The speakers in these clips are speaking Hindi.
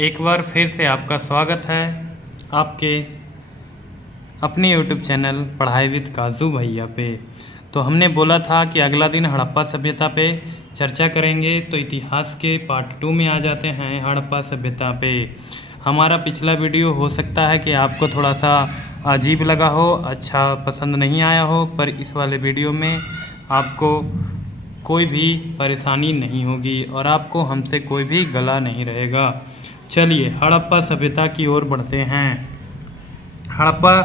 एक बार फिर से आपका स्वागत है आपके अपने YouTube चैनल पढ़ाई विद काजू भैया पे। तो हमने बोला था कि अगला दिन हड़प्पा सभ्यता पे चर्चा करेंगे, तो इतिहास के पार्ट 2 में आ जाते हैं हड़प्पा सभ्यता पे। हमारा पिछला वीडियो हो सकता है कि आपको थोड़ा सा अजीब लगा हो, अच्छा पसंद नहीं आया हो, पर इस वाले वीडियो में आपको कोई भी परेशानी नहीं होगी और आपको हमसे कोई भी गला नहीं रहेगा। चलिए हड़प्पा सभ्यता की ओर बढ़ते हैं। हड़प्पा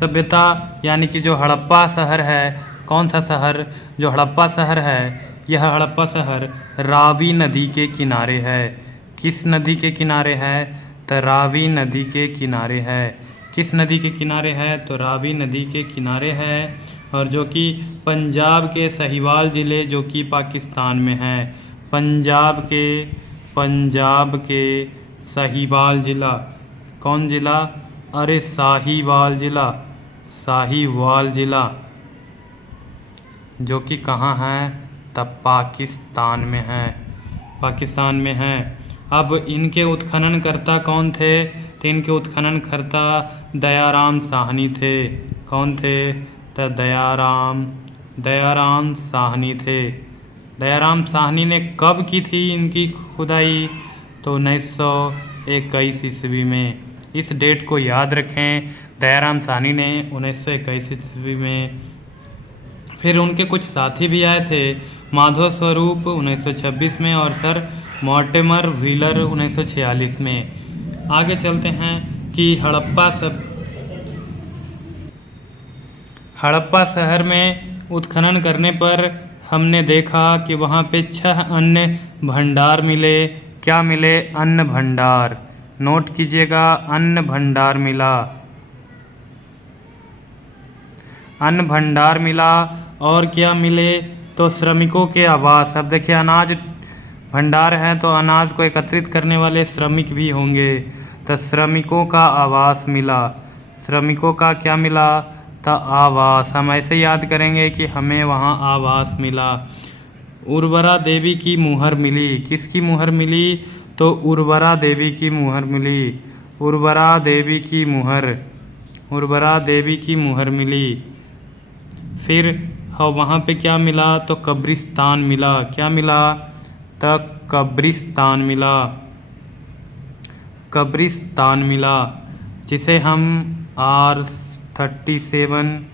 सभ्यता यानी कि जो हड़प्पा शहर है, कौन सा शहर? जो हड़प्पा शहर है, यह हड़प्पा शहर रावी नदी के किनारे है। किस नदी के किनारे है? तो रावी नदी के किनारे है। किस नदी के किनारे है? तो रावी नदी के किनारे है, और जो कि पंजाब के साहिवाल ज़िले जो कि पाकिस्तान में है। पंजाब के साहिवाल ज़िला, कौन ज़िला? अरे साहिवाल ज़िला जो कि कहाँ है? तब पाकिस्तान में है। अब इनके उत्खननकर्ता कौन थे? तो इनके उत्खननकर्ता दयाराम साहनी थे। कौन थे? तो दयाराम साहनी थे। दयाराम साहनी ने कब की थी इनकी खुदाई? तो 1921 ईस्वी में। इस डेट को याद रखें, दयाराम साहनी ने 1921 ईस्वी में। फिर उनके कुछ साथी भी आए थे, माधव स्वरूप 1926 में और सर मॉर्टिमर व्हीलर 1946 में। आगे चलते हैं कि हड़प्पा शहर में उत्खनन करने पर हमने देखा कि वहाँ पे 6 अन्य भंडार मिले। क्या मिले? अन्न भंडार। नोट कीजिएगा, अन्न भंडार मिला। अन्न भंडार मिला। और क्या मिले? तो श्रमिकों के आवास। अब देखिए, अनाज भंडार है तो अनाज को एकत्रित करने वाले श्रमिक भी होंगे, तो श्रमिकों का आवास मिला। श्रमिकों का क्या मिला? तो आवास। हम ऐसे याद करेंगे कि हमें वहाँ आवास मिला। उर्वरा देवी की मुहर मिली। किसकी मुहर मिली? तो उर्वरा देवी की मुहर मिली। उर्वरा देवी की मुहर मिली। फिर वहाँ पे क्या मिला? तो कब्रिस्तान मिला। क्या मिला? तो कब्रिस्तान मिला, जिसे हम R37,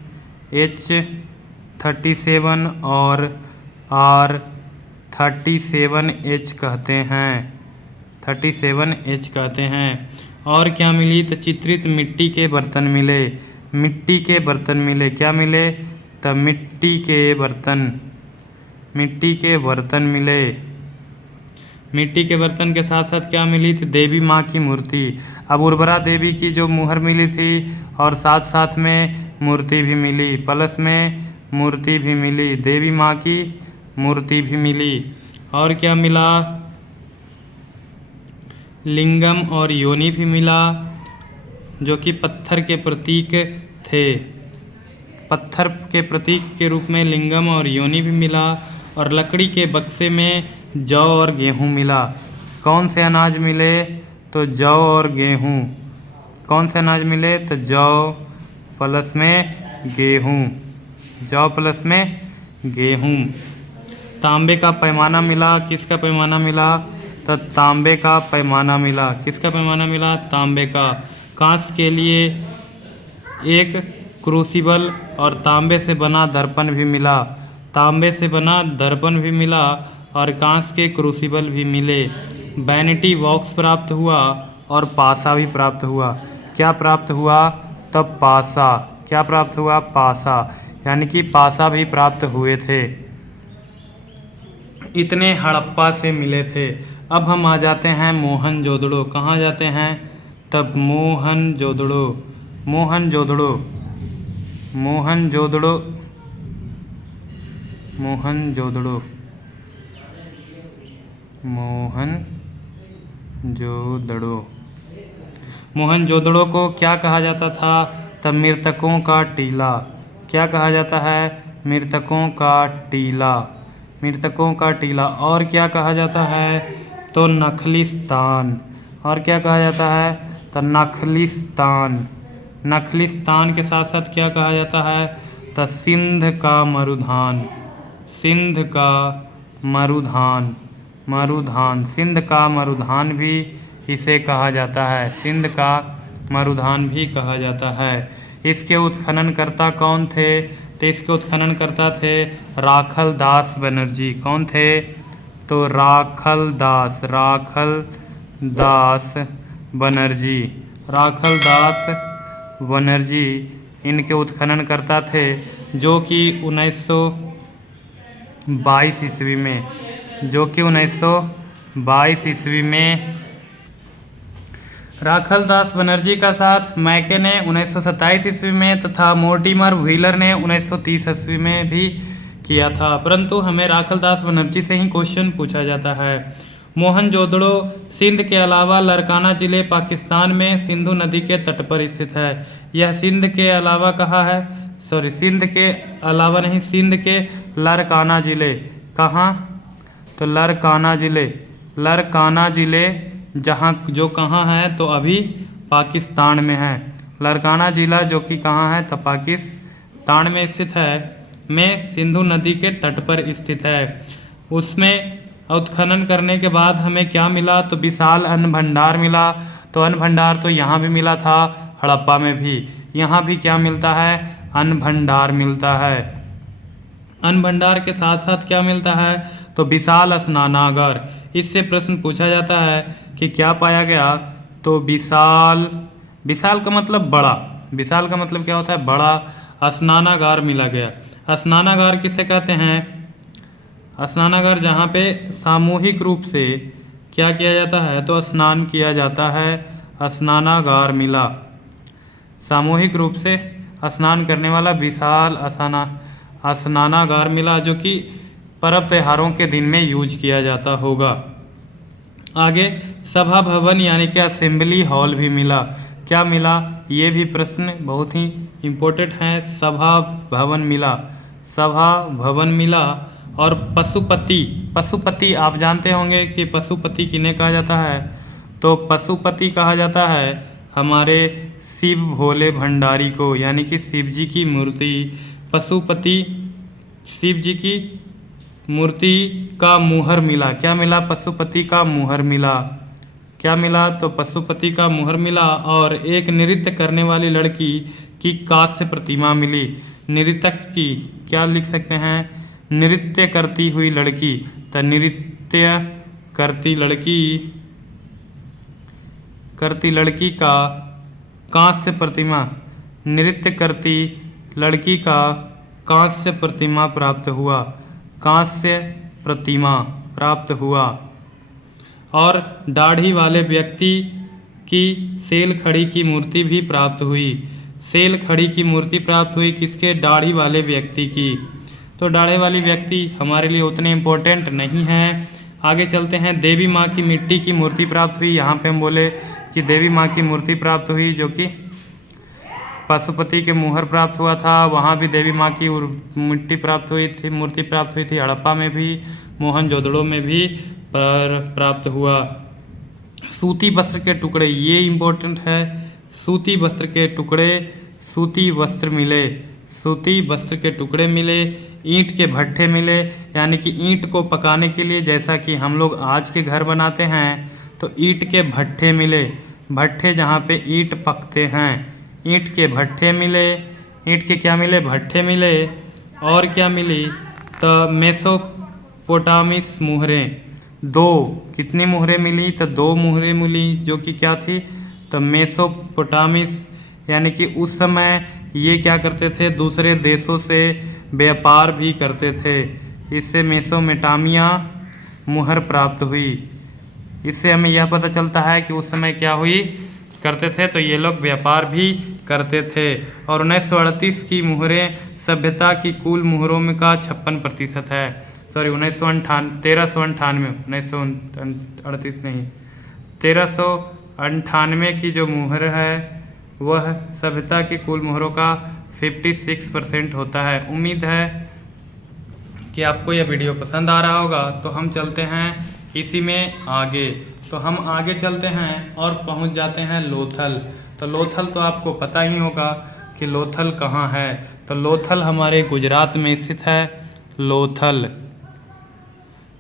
H37 और R37H कहते हैं। 37H कहते हैं। और क्या मिली? तो चित्रित मिट्टी के बर्तन मिले। क्या मिले? तो मिट्टी के बर्तन मिले। मिट्टी के बर्तन के साथ साथ क्या मिली थी? देवी माँ की मूर्ति। अब उर्वरा देवी की जो मुहर मिली थी और साथ साथ में मूर्ति भी मिली, प्लस में मूर्ति भी मिली, देवी माँ की मूर्ति भी मिली। और क्या मिला? लिंगम और योनि भी मिला, जो कि पत्थर के प्रतीक थे। पत्थर के प्रतीक के रूप में लिंगम और योनि भी मिला। और लकड़ी के बक्से में जौ और गेहूँ मिला। कौन से अनाज मिले? तो जौ और गेहूँ। कौन से अनाज मिले? तो जौ प्लस में गेहूँ। तांबे का पैमाना मिला। किसका पैमाना मिला? तो तांबे का पैमाना मिला। किसका पैमाना मिला? तांबे का। कांच के लिए एक क्रूसिबल और तांबे से बना दर्पण भी मिला। और कांच के क्रूसिबल भी मिले। वैनिटी बॉक्स प्राप्त हुआ और पासा भी प्राप्त हुआ। क्या प्राप्त हुआ? तब पासा। क्या प्राप्त हुआ? पासा। यानी कि पासा भी प्राप्त हुए थे। इतने हड़प्पा से मिले थे। अब हम आ जाते हैं मोहनजोदड़ो। कहाँ जाते हैं? तब मोहनजोदड़ो। मोहनजोदड़ो को क्या कहा जाता था? तब मृतकों का टीला। क्या कहा जाता है? मृतकों का टीला। और क्या कहा जाता है? तो नखलिस्तान। और क्या कहा जाता है, तो नखलिस्तान। नखलिस्तान के साथ साथ क्या कहा जाता है, तो सिंध का मरुधान। सिंध का मरुधान, मरुधान, सिंध का मरुधान भी इसे कहा जाता है, सिंध का मरुधान भी कहा जाता है। इसके उत्खननकर्ता कौन थे, तो इसके उत्खननकर्ता थे राखल दास बनर्जी। कौन थे, तो राखल दास, राखल दास बनर्जी, राखल दास बनर्जी इनके उत्खननकर्ता थे, जो कि 1922 ईस्वी में, जो कि 1922 ईस्वी में राखल दास बनर्जी का साथ मैके ने 1927 ईस्वी में तथा मोर्टिमर व्हीलर ने 1930 ईस्वी में भी किया था। परंतु हमें राखल दास बनर्जी से ही क्वेश्चन पूछा जाता है। मोहनजोदड़ो सिंध के अलावा लारकाना जिले पाकिस्तान में सिंधु नदी के तट पर स्थित है। यह सिंध के अलावा कहाँ है, सॉरी सिंध के अलावा नहीं, सिंध के लारकाना जिले, कहाँ, तो लारकाना जिले, लारकाना जिले जहाँ जो कहाँ है, तो अभी पाकिस्तान में है। लारकाना जिला जो कि कहाँ है, तो पाकिस्तान में स्थित है, में सिंधु नदी के तट पर स्थित है। उसमें उत्खनन करने के बाद हमें क्या मिला, तो विशाल अन्न भंडार मिला। तो अन्न भंडार तो यहाँ भी मिला था, हड़प्पा में भी, यहाँ भी क्या मिलता है, अन्न भंडार मिलता है। अन्न भंडार के साथ साथ क्या मिलता है, तो विशाल स्नानागार। इससे प्रश्न पूछा जाता है कि क्या पाया गया, तो विशाल, विशाल का मतलब बड़ा, विशाल का मतलब क्या होता है, बड़ा स्नानागार मिला गया। स्नानागार किसे कहते हैं, स्नानागार जहाँ पे सामूहिक रूप से क्या किया जाता है, तो स्नान किया जाता है, स्नानागार मिला। सामूहिक रूप से स्नान करने वाला विशाल स्नानागार मिला, जो कि पर्व त्योहारों के दिन में यूज किया जाता होगा। आगे सभा भवन यानी कि असेंबली हॉल भी मिला। क्या मिला, ये भी प्रश्न बहुत ही इम्पोर्टेंट है। सभा भवन मिला, सभा भवन मिला। और पशुपति, पशुपति आप जानते होंगे कि पशुपति किन्हें कहा जाता है, तो पशुपति कहा जाता है हमारे शिव भोले भंडारी को, यानी कि शिव जी की मूर्ति। पशुपति शिव जी की मूर्ति का मुहर मिला। क्या मिला, पशुपति का मुहर मिला। क्या मिला, तो पशुपति का मुहर मिला। और एक नृत्य करने वाली लड़की की कांस्य प्रतिमा मिली। नृतक की, क्या लिख सकते हैं, नृत्य करती हुई लड़की, तो नृत्य करती लड़की का कांस्य प्रतिमा, नृत्य करती लड़की का कांस्य प्रतिमा प्राप्त हुआ, कांस्य प्रतिमा प्राप्त हुआ। और दाढ़ी वाले व्यक्ति की सेल खड़ी की मूर्ति भी प्राप्त हुई। सेल खड़ी की मूर्ति प्राप्त हुई किसके, दाढ़ी वाले व्यक्ति की। तो दाढ़ी वाली व्यक्ति हमारे लिए उतने इम्पोर्टेंट नहीं हैं। आगे चलते हैं। देवी माँ की मिट्टी की मूर्ति प्राप्त हुई। यहाँ पे हम बोले कि देवी माँ की मूर्ति प्राप्त हुई, जो कि पशुपति के मुहर प्राप्त हुआ था, वहाँ भी देवी माँ की मिट्टी प्राप्त हुई थी, मूर्ति प्राप्त हुई थी। हड़प्पा में भी, मोहनजोदड़ो में भी प्राप्त हुआ। सूती वस्त्र के टुकड़े, ये इम्पोर्टेंट है। सूती वस्त्र के टुकड़े, सूती वस्त्र मिले, सूती वस्त्र के टुकड़े मिले। ईंट के भट्ठे मिले, यानी कि ईंट को पकाने के लिए, जैसा कि हम लोग आज के घर बनाते हैं, तो ईंट के भट्ठे मिले। भट्ठे जहाँ पे ईंट पकते हैं, ईंट के भट्ठे मिले। ईंट के क्या मिले, भट्ठे मिले। और क्या मिली, तो मेसोपोटामिस मुहरें, दो, कितनी मुहरें मिली, तो दो मुहरें मिली, जो कि क्या थी, तो मेसोपोटामिस, यानी कि उस समय ये क्या करते थे, दूसरे देशों से व्यापार भी करते थे। इससे मेसोपोटामिया मुहर प्राप्त हुई। इससे हमें यह पता चलता है कि उस समय क्या हुई करते थे, तो ये लोग व्यापार भी करते थे। और 1938 की मुहरें सभ्यता की कुल मुहरों में का 56% है। सॉरी 1398 नहीं, 1398 की जो मुहर है वह सभ्यता की कुल मुहरों का 56% होता है। उम्मीद है कि आपको यह वीडियो पसंद आ रहा होगा। तो हम चलते हैं इसी में आगे। तो हम आगे चलते हैं और पहुंच जाते हैं लोथल। तो लोथल तो आपको पता ही होगा कि लोथल कहाँ है। तो लोथल हमारे गुजरात में स्थित है। लोथल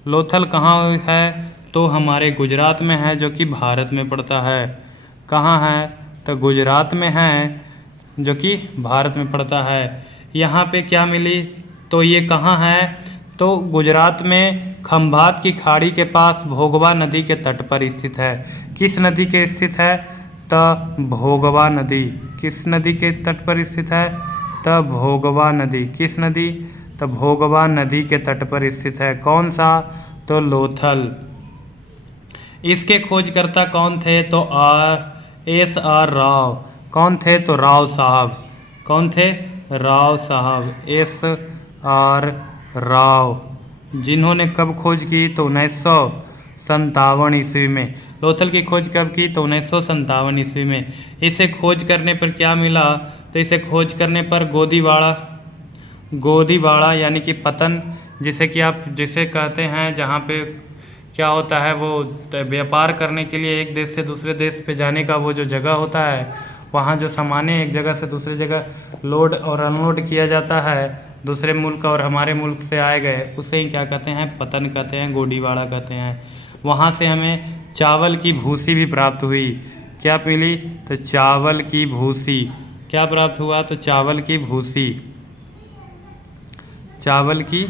लोथल कहाँ है? तो हमारे गुजरात में है, जो कि भारत में पड़ता है। कहाँ है? तो गुजरात में है, जो कि भारत में पड़ता है। यहाँ पे क्या मिली? तो ये कहाँ है? तो गुजरात में खंभात की खाड़ी के पास भोगवा नदी के तट पर स्थित है। किस नदी के स्थित है? तो भोगवा नदी। किस नदी के तट पर स्थित है? तो भोगवा नदी। किस नदी? तो भोगवा नदी के तट पर स्थित है। कौन सा? तो लोथल। इसके खोजकर्ता कौन थे? तो S.R. राव। कौन थे? तो राव साहब। कौन थे? राव साहब, S.R. राव, जिन्होंने कब खोज की? तो 1957 ईस्वी में। लोथल की खोज कब की? तो 1957 ईस्वी में। इसे खोज करने पर क्या मिला? तो इसे खोज करने पर गोदीवाड़ा यानी कि पतन, जिसे कि आप जिसे कहते हैं, जहाँ पे क्या होता है, वो व्यापार करने के लिए एक देश से दूसरे देश पे जाने का वो जो जगह होता है, वहाँ जो सामान एक जगह से दूसरी जगह लोड और अनलोड किया जाता है, दूसरे मुल्क और हमारे मुल्क से आए गए, उसे ही क्या कहते हैं? पतन कहते हैं, गोदीवाड़ा कहते हैं। वहाँ से हमें चावल की भूसी भी प्राप्त हुई। क्या मिली? तो चावल की भूसी। क्या प्राप्त हुआ? तो चावल की भूसी। चावल की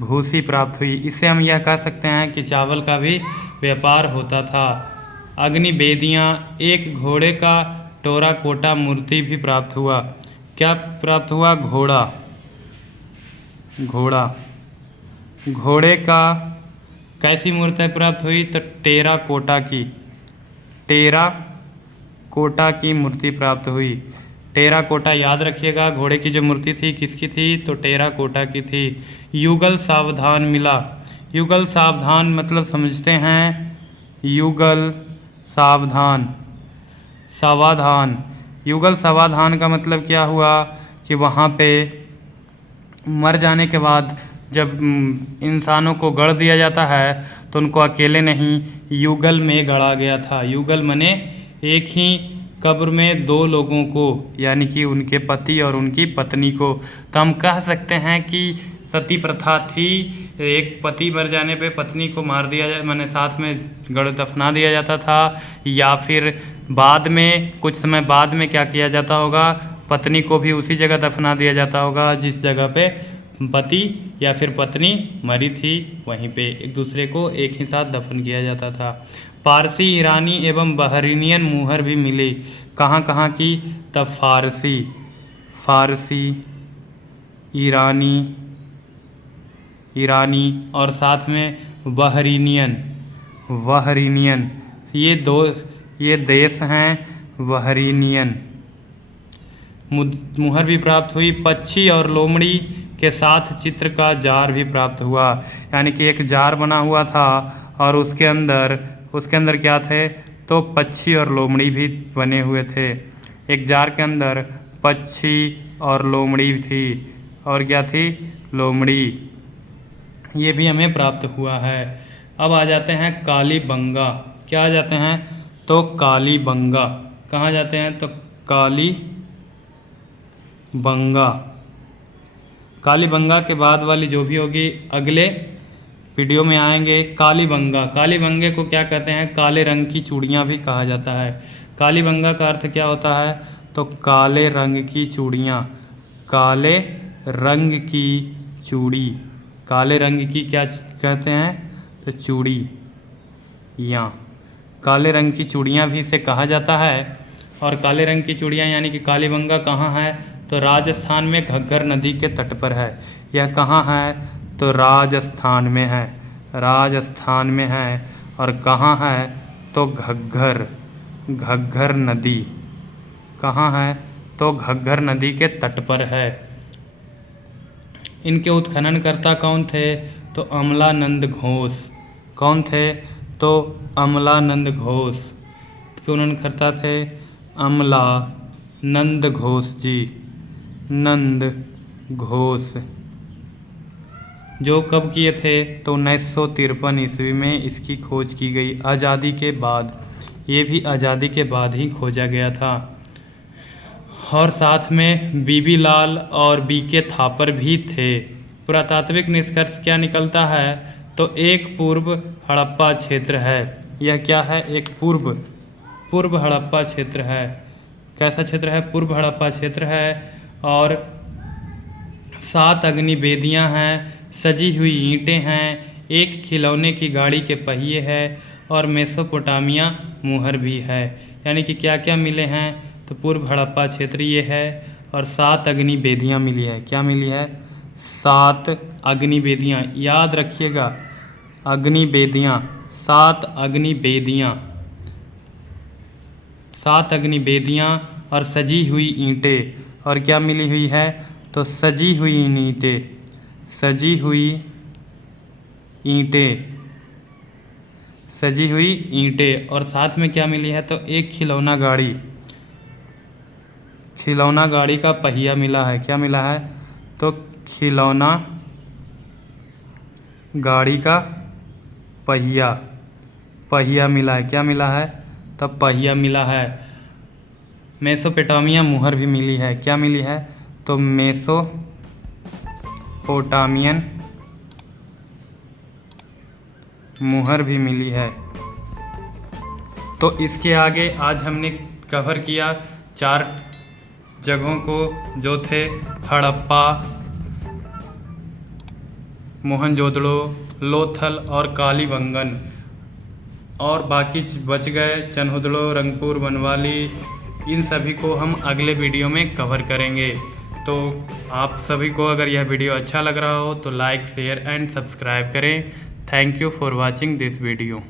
भूसी प्राप्त हुई। इससे हम यह कह सकते हैं कि चावल का भी व्यापार होता था। अग्नि बेदियाँ, एक घोड़े का टेराकोटा मूर्ति भी प्राप्त हुआ। क्या प्राप्त हुआ? घोड़ा। घोड़े का कैसी मूर्ति प्राप्त हुई? तो टेराकोटा की मूर्ति प्राप्त हुई। टेराकोटा याद रखिएगा, घोड़े की जो मूर्ति थी किसकी थी? तो टेराकोटा की थी। युगल सावधान मिला। युगल सावधान मतलब समझते हैं? युगल सावधान। युगल सावधान का मतलब क्या हुआ कि वहाँ पे मर जाने के बाद जब इंसानों को गढ़ दिया जाता है तो उनको अकेले नहीं, युगल में गढ़ा गया था। युगल मने एक ही कब्र में दो लोगों को, यानी कि उनके पति और उनकी पत्नी को। तो हम कह सकते हैं कि सती प्रथा थी। एक पति मर जाने पे पत्नी को मार दिया जाए, माने साथ में गड़ दफना दिया जाता था, या फिर बाद में कुछ समय बाद में क्या किया जाता होगा? पत्नी को भी उसी जगह दफना दिया जाता होगा जिस जगह पे पति या फिर पत्नी मरी थी, वहीं पे एक दूसरे को एक ही साथ दफन किया जाता था। पारसी, ईरानी एवं बहरीनियन मुहर भी मिली। कहाँ कहाँ की? तब फारसी, ईरानी और साथ में बहरीनियन, ये देश हैं बहरीनियन। मुहर भी प्राप्त हुई। पक्षी और लोमड़ी के साथ चित्र का जार भी प्राप्त हुआ, यानी कि एक जार बना हुआ था और उसके अंदर क्या थे? तो पक्षी और लोमड़ी भी बने हुए थे। एक जार के अंदर पक्षी और लोमड़ी थी, और क्या थी? लोमड़ी। ये भी हमें प्राप्त हुआ है। अब आ जाते हैं कालीबंगा। क्या आ जाते हैं? तो कालीबंगा। कहाँ जाते हैं? तो कालीबंगा के बाद वाली जो भी होगी अगले वीडियो में आएंगे। कालीबंगे को क्या कहते हैं? काले रंग की चूड़ियाँ भी कहा जाता है। कालीबंगा का अर्थ क्या होता है? तो काले रंग की चूड़ियाँ। काले रंग की चूड़ी। काले रंग की क्या कहते हैं? तो चूड़ी। या काले रंग की चूड़ियाँ भी इसे कहा जाता है। और काले रंग की चूड़ियाँ यानी कि कालीबंगा कहाँ है? तो राजस्थान में घग्गर नदी के तट पर है। यह कहाँ है? तो राजस्थान में है। और कहाँ है? तो घग्गर नदी। कहाँ है? तो घग्गर नदी के तट पर है। इनके उत्खननकर्ता कौन थे? तो अमलानंद घोष। कौन थे? तो अमलानंद घोष के उत्खननकर्ता थे अमलानंद घोष जी। जो कब किए थे तो 1953 ईस्वी में इसकी खोज की गई, आज़ादी के बाद। ये भी आज़ादी के बाद ही खोजा गया था। और साथ में बीबी लाल और बीके थापर भी थे। पुरातात्विक निष्कर्ष क्या निकलता है तो एक पूर्व हड़प्पा क्षेत्र है। यह क्या है? एक पूर्व हड़प्पा क्षेत्र है। कैसा क्षेत्र है? पूर्व हड़प्पा क्षेत्र है। और 7 अग्नि वेदियाँ हैं, सजी हुई ईंटें हैं, एक खिलौने की गाड़ी के पहिए हैं और मेसोपोटामिया मुहर भी है। यानी कि क्या क्या मिले हैं तो पूर्व हड़प्पा क्षेत्र ये है और 7 अग्नि वेदियाँ मिली है। क्या मिली है? 7 अग्नि वेदियाँ। याद रखिएगा, अग्नि वेदियाँ, 7 अग्नि वेदियाँ, 7 अग्नि वेदियाँ और सजी हुई ईंटें। और क्या मिली हुई है तो सजी हुई ईंटें, सजी हुई ईंटें, सजी हुई ईंटें। और साथ में क्या मिली है तो एक खिलौना गाड़ी, खिलौना गाड़ी का पहिया मिला है। क्या मिला है तो खिलौना गाड़ी का पहिया, पहिया मिला है। क्या मिला है तो पहिया मिला है। मेसोपोटामिया मुहर भी मिली है। क्या मिली है तो मेसोपोटामियन मुहर भी मिली है। तो इसके आगे आज हमने कवर किया 4 जगहों को, जो थे हड़प्पा, मोहनजोदड़ो, लोथल और कालीबंगन। और बाकी बच गए चनहुदड़ो, रंगपुर, बनवाली। इन सभी को हम अगले वीडियो में कवर करेंगे। तो आप सभी को अगर यह वीडियो अच्छा लग रहा हो तो लाइक, शेयर एंड सब्सक्राइब करें। Thank you for watching this video.